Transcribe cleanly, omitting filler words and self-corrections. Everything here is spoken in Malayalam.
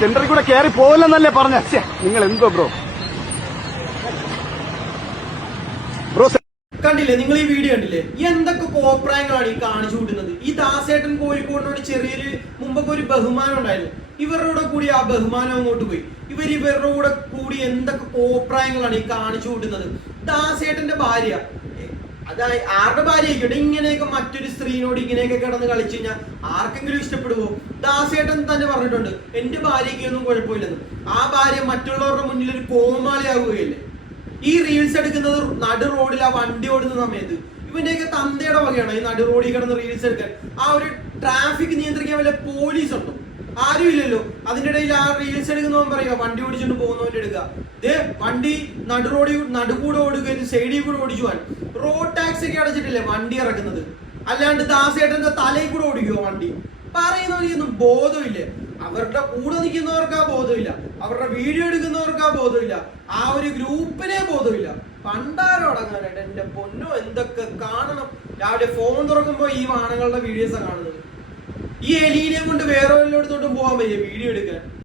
സെന്ററിൽ കൂടെ കയറി പോകില്ലെന്നല്ലേ പറഞ്ഞ. നിങ്ങൾ എന്തോ ബ്രോ കണ്ടില്ലേ, നിങ്ങൾ ഈ വീഡിയോ കണ്ടില്ലേ? എന്തൊക്കെ കോപ്രായങ്ങളാണ് ഈ കാണിച്ചു കൂട്ടുന്നത്. ഈ ദാസേട്ടൻ കോഴിക്കോടിനോട് ചെറിയൊരു മുമ്പൊക്കെ ഒരു ബഹുമാനം ഉണ്ടായിരുന്നു. ഇവരുടെ കൂടി ആ ബഹുമാനം അങ്ങോട്ട് പോയി. ഇവരുടെ കൂടെ കൂടി എന്തൊക്കെ കോപ്രായങ്ങളാണ് ഈ കാണിച്ചു കൂട്ടുന്നത്. ദാസേട്ടന്റെ ഭാര്യ, അതായത് ആരുടെ ഭാര്യ ആയിക്കോട്ടെ, ഇങ്ങനെയൊക്കെ മറ്റൊരു സ്ത്രീനോട് ഇങ്ങനെയൊക്കെ കിടന്ന് കളിച്ചു കഴിഞ്ഞാൽ ആർക്കെങ്കിലും ഇഷ്ടപ്പെടുവോ? ദാസേട്ടൻ തന്നെ പറഞ്ഞിട്ടുണ്ട് എന്റെ ഭാര്യയ്ക്കൊന്നും കുഴപ്പമില്ലെന്ന്. ആ ഭാര്യ മറ്റുള്ളവരുടെ മുന്നിൽ ഒരു കോമാളിയാവുകയല്ലേ. ഈ റീൽസ് എടുക്കുന്നത് നടു റോഡിൽ ആ വണ്ടി ഓടുന്ന സമയത്ത്. ഇവന്റെയൊക്കെ തന്തയുടെ വകയാണ് ഈ നടു റോഡിൽ കിടന്ന് റീൽസ് എടുക്കാൻ. ആ ഒരു ട്രാഫിക് നിയന്ത്രിക്കാൻ വല്ല പോലീസ് ഉണ്ടോ? ആരും ഇല്ലല്ലോ. അതിന്റെ ഇടയിൽ ആ റീൽസ് എടുക്കുന്നവൻ പറയുക വണ്ടി ഓടിച്ചുകൊണ്ട് പോകുന്നവന്റെ എടുക്കുക. വണ്ടി നടുകൂടെ ഓടുകയും സൈഡിൽ കൂടെ ഓടിച്ചു പോകാൻ റോഡ് ടാക്സ് ഒക്കെ അടച്ചിട്ടില്ലേ വണ്ടി ഇറക്കുന്നത്. അല്ലാണ്ട് ദാസേട്ടന്റെ തലയിൽ കൂടെ ഓടിക്കുവോ വണ്ടി? പറയുന്നവർക്കൊന്നും ബോധമില്ല. അവരുടെ കൂടെ നിൽക്കുന്നവർക്ക് ആ ബോധമില്ല, അവരുടെ വീഡിയോ എടുക്കുന്നവർക്ക് ആ ബോധമില്ല, ആ ഒരു ഗ്രൂപ്പിനെ ബോധമില്ല. പണ്ടാരോ അടങ്ങാനായിട്ട് എന്റെ പൊന്നോ, എന്തൊക്കെ കാണണം. രാവിലെ ഫോൺ തുറക്കുമ്പോ ഈ വാണങ്ങളുടെ വീഡിയോസാണ് കാണുന്നത്. ഈ എലീനെ കൊണ്ട് വേറെ വല്ലയിടത്തോട്ടും പോകാൻ വയ്യ വീഡിയോ എടുക്കാൻ.